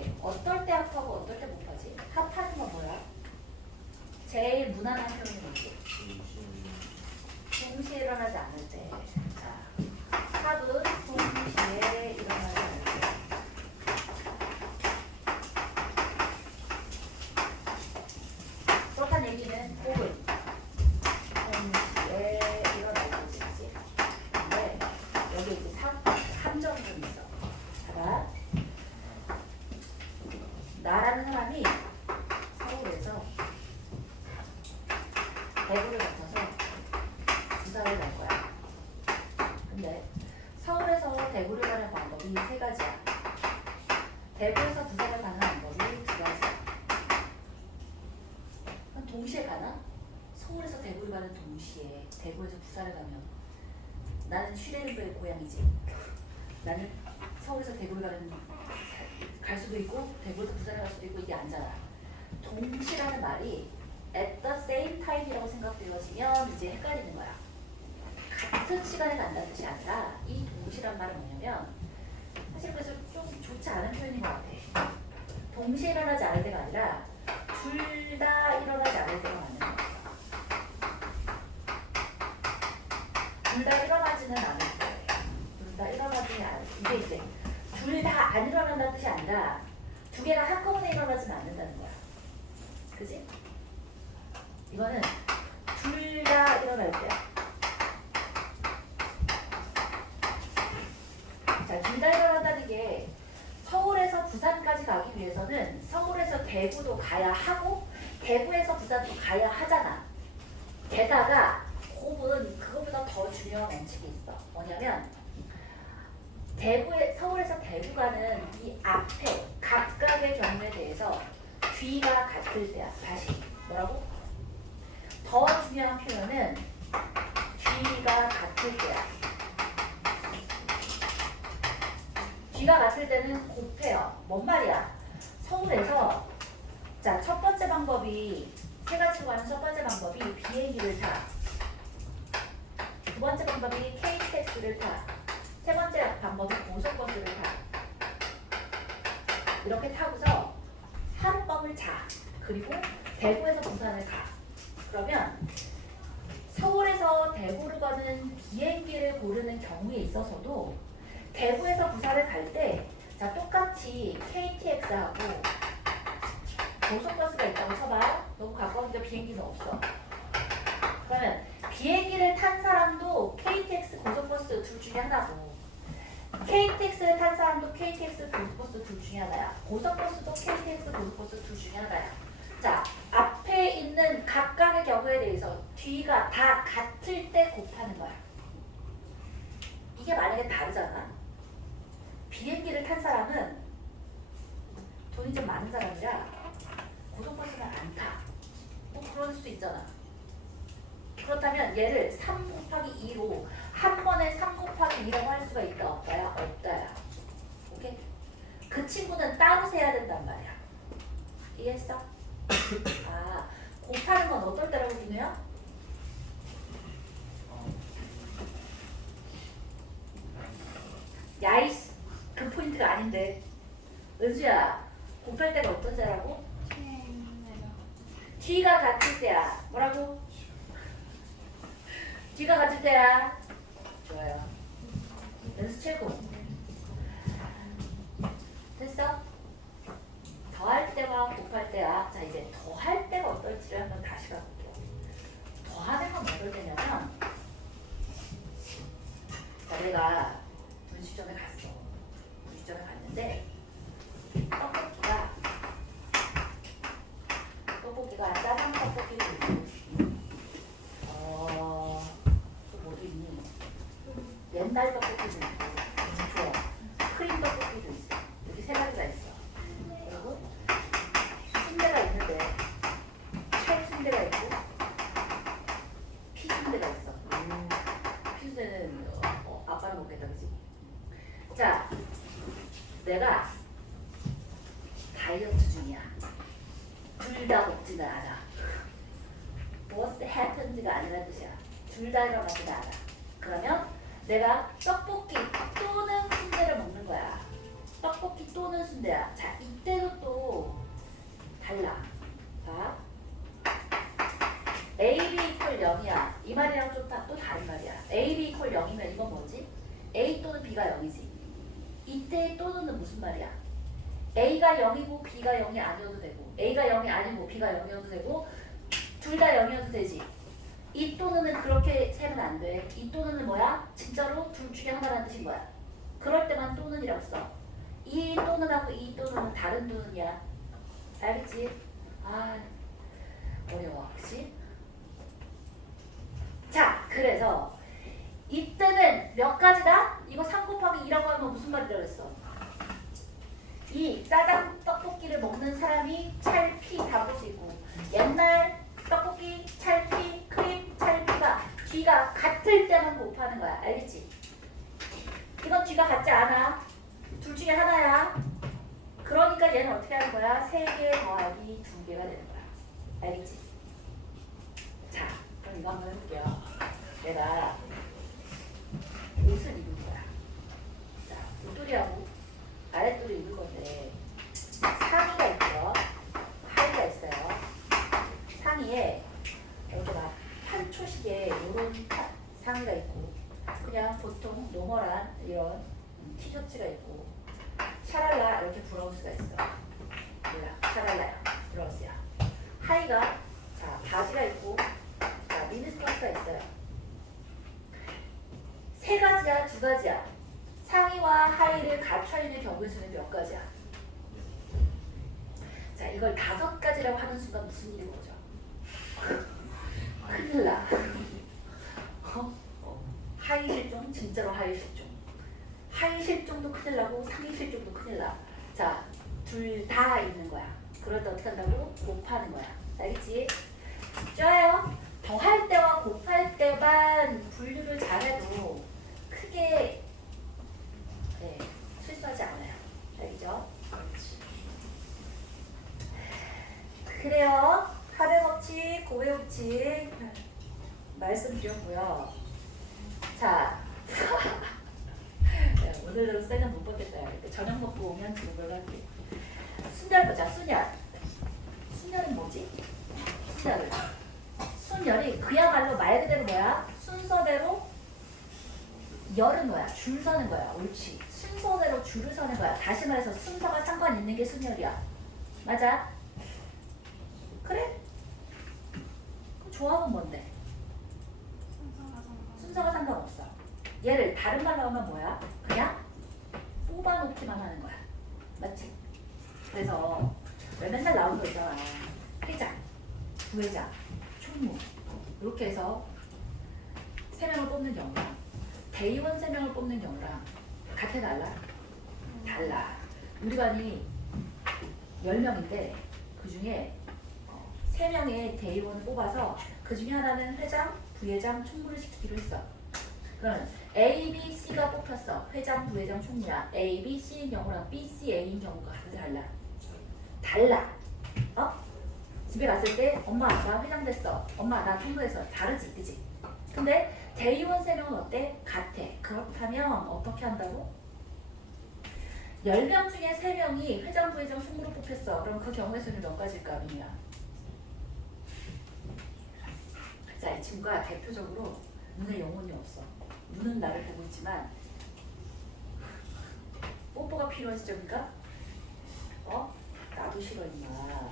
이게 어떨 때 합하고 어떨 때 못하지? 합하는 건 뭐야? 제일 무난한 표현이 뭐지? 동시에 일어나지 않을 때. 자, 합은 동시에 일어나지 않을 때. 그렇다는 얘기는 혹은 동시에 일어날 때지. 근데 여기 이제 함정이 좀 있어. 봐봐. 나라는 사람이 서울에서 대구를 거쳐서 부산을 갈 거야. 근데 서울에서 대구를 가는 방법이 세 가지야. 대구에서 부산을 가는 방법이 두 가지야. 그럼 동시에 가나? 서울에서 대구를 가는 동시에 대구에서 부산을 가면 나는 슈레른베르 고향이지. 나는 서울에서 대구를 갈 수도 있고 대구에서 부산을 갈 수도 있고 이게 아니잖아. 동시라는 말이 at the same time이라고 생각되어지면 이제 헷갈리는 거야. 같은 시간에 간다는 뜻이 아니라 이 동시란 말은 뭐냐면 사실 그래서 좀 좋지 않은 표현인 것 같아. 동시에 일어나지 않을 때가 아니라 둘 다 일어나지 않을 때가 맞는 거야. 둘 다 일어나지는 않을 거예요. 둘 다 일어나지는 않을 이게 이제 둘 다 안 일어난다는 뜻이 아니라 두 개가 한꺼번에 일어나지는 않는다는 거야. 그지? 이거는 둘 다 일어날 때야. 자, 둘 다 일어난다는 게 서울에서 부산까지 가기 위해서는 서울에서 대구도 가야 하고 대구에서 부산도 가야 하잖아. 게다가 곱은 그거보다 더 중요한 원칙이 있어. 뭐냐면 서울에서 대구 가는 이 앞에 각각의 경우에 대해서 뒤가 같을 때야. 다시 뭐라고? 더 중요한 표현은 뒤가 같을 때야. 뒤가 같을 때는 곱해요. 뭔 말이야? 서울에서 자, 첫 번째 방법이 세 가지로 가는 첫 번째 방법이 비행기를 타. 두 번째 방법이 KTX를 타. 세 번째 방법이 고속버스를 타. 이렇게 타고서 하룻밤을 자. 그리고 대구에서 부산을 가. 그러면 서울에서 대구를 가는 비행기를 고르는 경우에 있어서도 대구에서 부산을 갈 때 자, 똑같이 KTX하고 고속버스가 있다고 쳐봐. 너무 가까운데 비행기는 없어. 그러면 비행기를 탄 사람도 KTX, 고속버스 둘 중에 하나고 KTX를 탄 사람도 KTX, 고속버스 둘 중에 하나야. 고속버스도 KTX, 고속버스 둘 중에 하나야. 자, 앞에 있는 각각의 경우에 대해서 뒤가 다 같을 때 곱하는 거야. 이게 만약에 다르잖아. 비행기를 탄 사람은 돈이 좀 많은 사람이라 고속버스는 안 타. 뭐 그럴 수 있잖아. 그렇다면 얘를 3 곱하기 2로 한 번에 3 곱하기 2라고 할 수가 있다 없다야? 없다야. 오케이? 그 친구는 따로 세야 된단 말이야. 이해했어? 아, 곱하는 건 어떨 때라고 기누야? 야이씨, 그 포인트가 아닌데. 은수야, 곱할 때가 어떤 때라고? 뒤가 같을 때야. 뭐라고? 뒤가 같을 때야. 좋아요. 연습 최고. 됐어? 더할 때와 곱할 때야. 자, 이제 더할 때가 어떨지를 한번 다시 가볼게요. 더하는 건 어떨 때냐면 자, 내가 분식점에 갔어. 분식점에 갔는데 떡볶이가 짜장 떡볶이도 있고 또 뭐도 있니? 옛날 떡볶이도 있고 좋아. 크림 떡볶이도 있어. 여기 세 가지가 있어. 그리고 순대가 있는데 찰순대가 있고 피순대가 있어. 피순대는 아빠는 먹겠다 그지? 자, 내가 다이어트 중이야. 둘 다 먹지는 않아. What happened가 아니란 뜻이야. 둘 다 일어나지는 않아. 그러면 내가 떡볶이 또는 순대를 먹는 거야. 떡볶이 또 또는 순대야. 자, 이때도 또 달라. 자, AB 이퀄 0이야. 이 말이랑 좀 또 다른 말이야. AB 이퀄 0이면 이건 뭐지? A 또는 B가 0이지. 이때의 또는은 무슨 말이야? A가 0이고 B가 0이 아니어도 되고 A가 0이 아니고 B가 0이어도 되고 둘 다 0이어도 되지. 이 또는은 그렇게 세면 안 돼. 이 또는은 뭐야? 진짜로 둘 중에 하나라는 뜻인 거야. 그럴 때만 또는이라고 써. 이 또는하고 이 또는은 다른 또는이야. 알겠지? 아, 어려워. 그치? 자, 그래서 이때는 몇 가지다? 이거 3 곱하기 2라고 하면 무슨 말이라고 했어? 이 짜장 떡볶이를 먹는 사람이 찰피 다 볼 수 있고 옛날 떡볶이, 찰피, 크림, 찰피가 뒤가 같을 때만 곱하는 거야. 알겠지? 이건 뒤가 같지 않아. 둘 중에 하나야. 그러니까 얘는 어떻게 하는 거야? 3개 더하기 2개가 되는 거야. 알겠지? 자, 그럼 이거 한번 해볼게요. 내가 옷을 입을 거야. 자, 옷도리하고 아랫도리 입을 건데 상의가 있고요. 하의가 있어요. 상의에 이렇게 막 판초식의 이런 상의가 있고 그냥 보통 노멀한 이런 티셔츠가 있고 샤랄라 이렇게 브라우스가 있어. 몰라, 샤랄라야. 브라우스야. 하의가 자 바지가 있고 자 미니스커트가 있어요. 3가지야, 2가지야. 상의와 하의를 갖춰 있는 경우의 수는 몇 가지야? 자, 이걸 5가지라고 하는 순간 무슨 일이 오죠? 큰일 나. 하의 실종, 진짜로 하의 실종. 하의 실종도 큰일 나고 상의 실종도 큰일 나. 자, 둘 다 있는 거야. 그럴 때 어떻게 한다고? 곱하는 거야. 알겠지? 좋아요. 더할 때와 곱할 때만 분류를 잘해도 크게 네, 실수하지 않아요. 알겠죠? 그래요. 합의 법칙, 고의 법칙 말씀드렸고요. 자, 네, 오늘도 쌤은 못 받겠다. 저녁 먹고 오면 지금 할게. 순열 보자. 순열. 순열은 뭐지? 순열이 그야말로 말 그대로 뭐야? 순서대로 열은 뭐야? 줄 서는 거야. 옳지. 순서대로 줄을 서는 거야. 다시 말해서 순서가 상관 있는 게 순열이야. 맞아? 그래? 그럼 조합은 뭔데? 순서가 상관없어. 얘를 다른 말로 하면 뭐야? 그냥 뽑아놓기만 하는 거야. 맞지? 그래서 왜 맨날 나오는 거 있잖아. 회장, 부회장, 총무 이렇게 해서 3명을 뽑는 경우랑 대의원 3명을 뽑는 경우랑 같아 달라? 달라. 우리 반이 10명인데 그 중에 3명의 대의원을 뽑아서 그 중에 하나는 회장, 부회장, 총무를 시키기로 했어. 그러면 A, B, C가 뽑혔어. 회장, 부회장, 총무야. A, B, C인 경우랑 B, C, A인 경우가 같아 달라? 달라. 집에 갔을 때 엄마 나 회장 됐어. 엄마 나 총무 됐어. 다르지, 그치? 근데 대의원 3명은 어때? 같아. 그렇다면 어떻게 한다고? 10명 중에 3명이 회장, 부회장, 총무로 뽑혔어. 그럼 그 경우의 수는 몇 가지일까, 민이야? 자, 이 친구가 대표적으로 눈에 영혼이 없어. 눈은 나를 보고 있지만 뽀뽀가 필요한 시점인가? 나도 싫어 임마.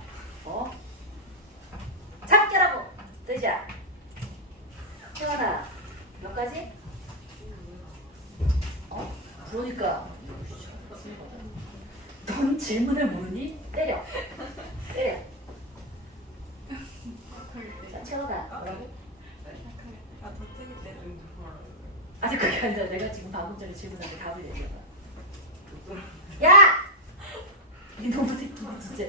작게라고 뜨자. 태어나 몇 가지? 그러니까 넌 질문을 모르니? 때려. 자, 채원아 뭐라고? 더 뜨기 때문에 아직 그게 아니라 내가 지금 방금 전에 질문한 게 답을 얘기해봐. 야! 이놈의 새끼 진짜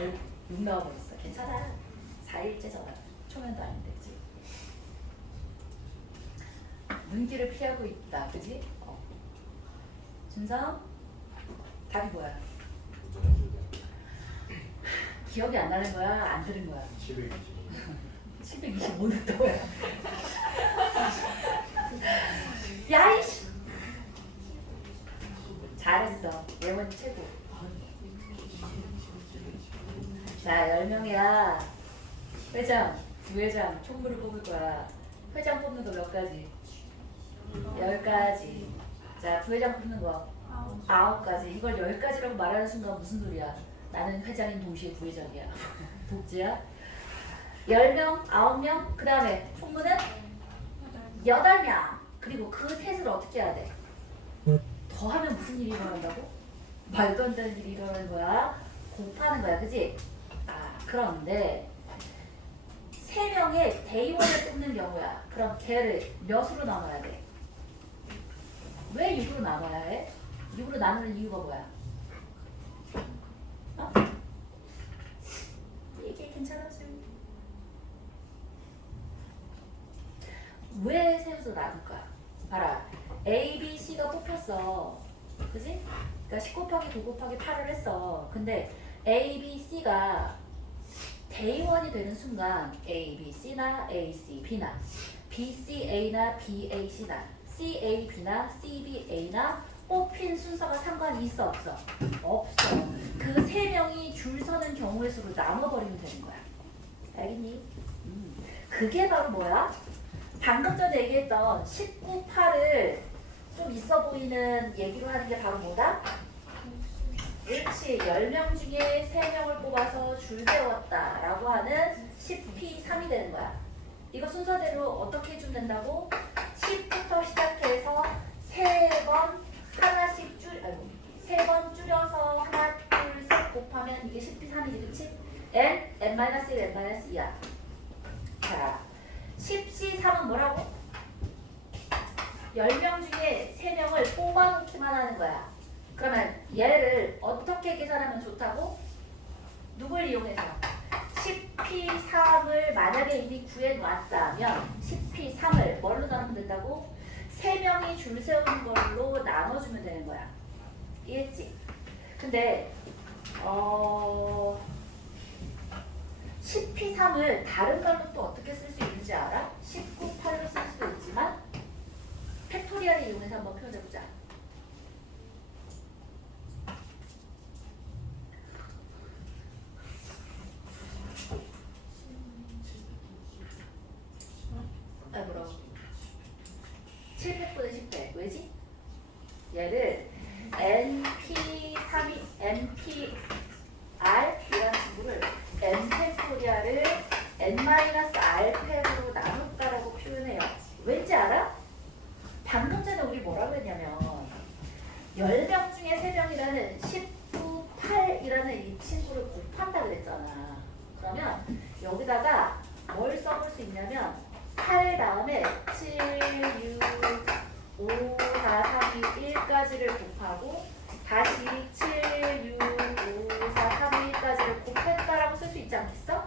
욕 나와버렸어. 괜찮아. 4일째잖아. 초면도 아닌데 그치? 눈길을 피하고 있다. 그치? 준성? 답이 뭐야? 기억이 안 나는 거야? 안 들은 거야? 725는 또 뭐야? 야이씨! 잘했어. 예원 최고. 자, 10명이야. 회장, 부회장, 총무를 뽑을 거야. 회장 뽑는 거 몇 가지? 10가지. 자, 부회장 뽑는 거 9가지. 이걸 10가지라고 말하는 순간 무슨 소리야? 나는 회장인 동시에 부회장이야. 복지야? 10명, 9명, 그 다음에 총무는 8명. 그리고 그 셋을 어떻게 해야 돼? 더하면 무슨 일이 일어난다고? 말도 안 되는 일이 일어나는 거야. 곱하는 거야, 그지? 아, 그런데 3명의 대의원을 뽑는 경우야. 그럼 걔를 몇으로 나눠야 돼? 왜 6으로 나눠야 해? 6으로 나누는 이유가 뭐야? 어? 이게 괜찮았어요. 왜 세워서 나눌까? 봐라. A, B, C가 뽑혔어. 그지? 그러니까 10 곱하기 9 곱하기 8을 했어. 근데 A, B, C가 대의원이 되는 순간 A, B, C나 A, C, B나 B, C, A나 B, A, C나 C, A, B나 C, B, A나 뽑힌 순서가 상관이 있어 없어? 없어. 그 3명이 줄 서는 경우의 수로 나눠버리면 되는 거야. 알겠니? 그게 바로 뭐야? 방금 전에 얘기했던 19, 8을 좀 있어 보이는 얘기로 하는 게 바로 뭐다? 그렇지. 10명 중에 3명을 뽑아서 줄 세웠다 라고 하는 10P3이 되는 거야. 이거 순서대로 어떻게 해주면 된다고? 10부터 시작해서 3번 하나씩 아이고, 3번 줄여서 하나, 둘, 셋 곱하면 이게 10P3이지, 그치? N, N-1, N-2야. 자, 10C3은 뭐라고? 10명 중에 3명을 뽑아놓기만 하는 거야. 그러면 얘를 어떻게 계산하면 좋다고? 누굴 이용해서? 10P3을 만약에 이미 구해놨다면 10P3을 뭘로 나누면 된다고? 3명이 줄 세우는 걸로 나눠주면 되는 거야. 이해했지? 근데 10P3을 다른 걸로 또 어떻게 쓸 수 있는지 알아? 19, 8로 쓸 수도 있지만 팩토리얼을 이용해서 한번 표현해보자. 아, 뭐라고? 700분의 10배. 왜지? 얘를 NP3이 NPR 이라는 친구를 N 팩토리얼을 N-R팩으로 나눌까라고 표현해요. 왠지 알아? 방금 전에 우리 뭐라고 했냐면 10명 중에 3명이라는 19, 8이라는 이 친구를 곱한다 그랬잖아. 그러면 여기다가 뭘 써볼 수 있냐면 8 다음에 7, 6, 5, 4, 3, 2, 1까지를 곱하고 다시 7, 6, 5, 4, 3, 2, 1까지를 곱했다라고 쓸 수 있지 않겠어?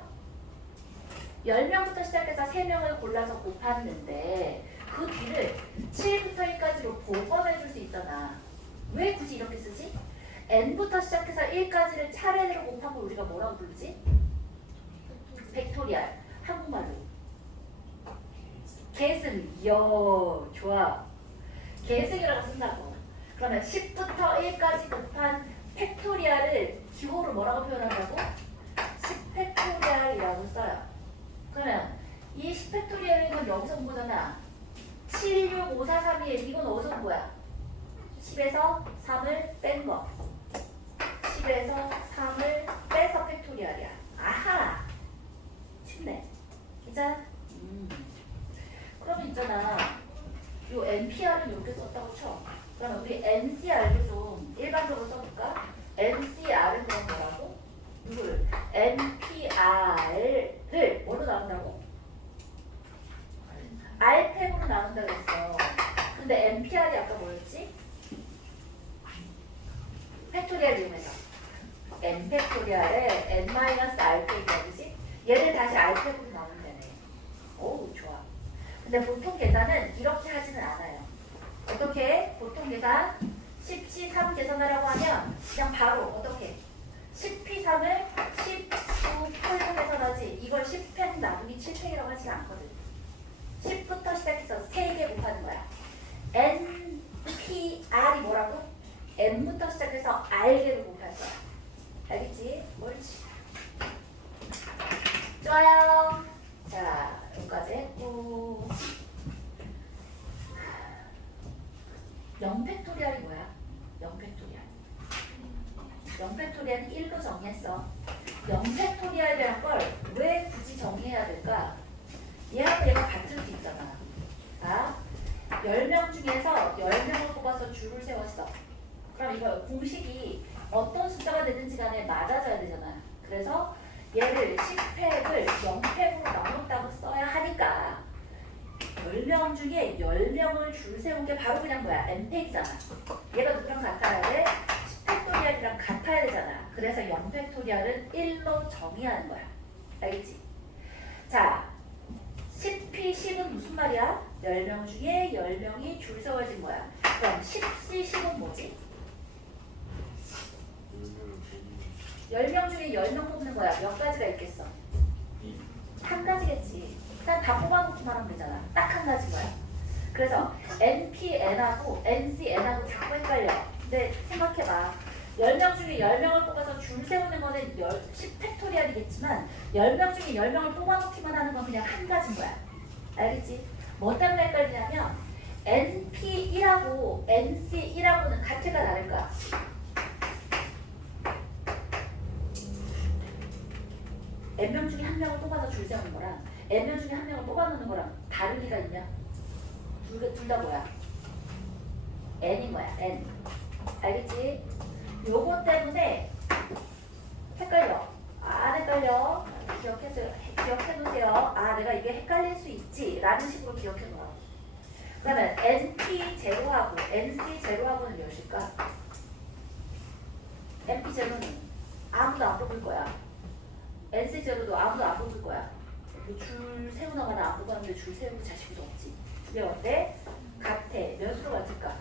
10명부터 시작해서 3명을 골라서 곱았는데 그 뒤를 7부터 1까지로 복원해 줄 수 있잖아. 왜 굳이 이렇게 쓰지? n부터 시작해서 1까지를 차례대로 곱한 걸 우리가 뭐라고 부르지? 팩토리얼. 한국말로. 계승. 이야, 좋아. 계승이라고 쓴다고. 그러면 10부터 1까지 곱한 팩토리얼을 기호로 뭐라고 표현한다고? 10팩토리얼이라고 써요. 그러면 이 10팩토리얼은 여기서 온 거잖아. 7, 6, 5, 4, 3, 2, 1 이건 어디서 온 거야? 10에서 3을 뺀 거. 10에서 3을 빼서 팩토리얼이야. 아하! 쉽네. 괜찮아? 그러면 있잖아. 요 NPR은 이렇게 썼다고 쳐. 그러면 우리 NCR도 좀 일반적으로 써볼까? NCR은 그럼 뭐라고? 누구를? NPR을 뭐로 나눈다고? R팩으로 나눈다 그랬어. 근데 NPR이 아까 뭐였지? 팩토리얼 이용해서 N 팩토리얼에 N-R팩이야, 그지? 얘를 다시 R팩으로 나누면 되네. 오, 좋아. 근데 보통 계산은 이렇게 하지는 않아요. 어떻게? 보통 계산 10C3 계산하라고 하면 그냥 바로 어떻게? 10P3을 19팩으로 계산하지. 이걸 10팩 나누기 7팩이라고 하지 않거든. 10부터 시작해서 3개 곱하는 거야. NPR이 뭐라고? N부터 시작해서 R개를 곱할 거야. 알겠지? 옳지. 볼까요? 자, 여기까지 했고 0팩토리얼이 뭐야? 0팩토리얼 0팩토리얼은 1로 정리했어. 0팩토리얼이라는 걸 왜 굳이 정리해야 될까? 얘하고 얘가 같을 수 있잖아. 아? 10명 중에서 10명을 뽑아서 줄을 세웠어. 그럼 이거 공식이 어떤 숫자가 되든지 간에 맞아져야 되잖아. 그래서 얘를 10팩을 0팩으로 나눴다고 써야 하니까 10명 중에 10명을 줄 세운 게 바로 그냥 뭐야? n팩이잖아. 얘가 누구랑 같아야 돼? 10팩토리얼이랑 같아야 되잖아. 그래서 0팩토리얼은 1로 정의하는 거야. 알겠지? 자, 10p 10은 무슨 말이야? 10명 중에 10명이 줄 세워진 거야. 그럼 10c 10은 뭐지? 10명 중에 10명 뽑는 거야. 몇 가지가 있겠어? 한 가지겠지. 그냥 다 뽑아놓기만 하면 되잖아. 딱 한 가지인 거야. 그래서 NPN하고 NCN하고 자꾸 헷갈려. 근데 생각해봐. 10명 중에 10명을 뽑아서 줄 세우는 거는 10팩토리얼이겠지만 10명 중에 10명을 뽑아놓기만 하는 건 그냥 한 가지인 거야. 알겠지? 뭐 때문에 헷갈리냐면 NP1하고 NC1하고는 같을까 다를까? N명 중에 한 명을 뽑아서 줄 세우는 거랑 N명 중에 한 명을 뽑아놓는 거랑 다른 리가 있냐? 둘 다 뭐야? N인 거야, N. 알겠지? 요거 때문에 헷갈려. 안 헷갈려. 기억해놓으세요. 아, 내가 이게 헷갈릴 수 있지. 라는 식으로 기억해놓아. 그러면 NP0하고 NC0하고는 몇일까? NP0는 아무도 안 뽑을 거야. NC0도 아무도 안 뽑을 거야. 줄 세우나마나 안 뽑았는데 줄 세우고 자식도 없지. 이게 어때? 같아. 몇으로 같을까?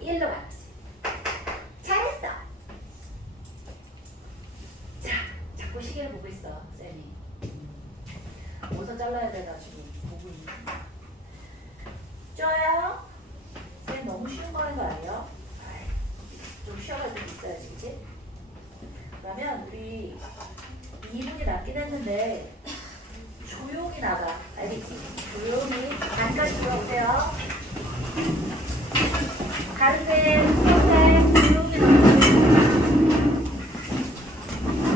1로 같지. 잘했어. 자, 자꾸 시계를 보고 있어, 쌤이. 어디서 잘라야 돼가지고 보고 있는 거야. 좋아요? 쌤 너무 쉬운 거 하는 거 아니에요? 좀 쉬어가지고 있어야지, 그치? 그러면 우리 2분이 남긴 했는데 조용히 나가. 알겠지? 조용히 안까지 들어오세요. 가르쌤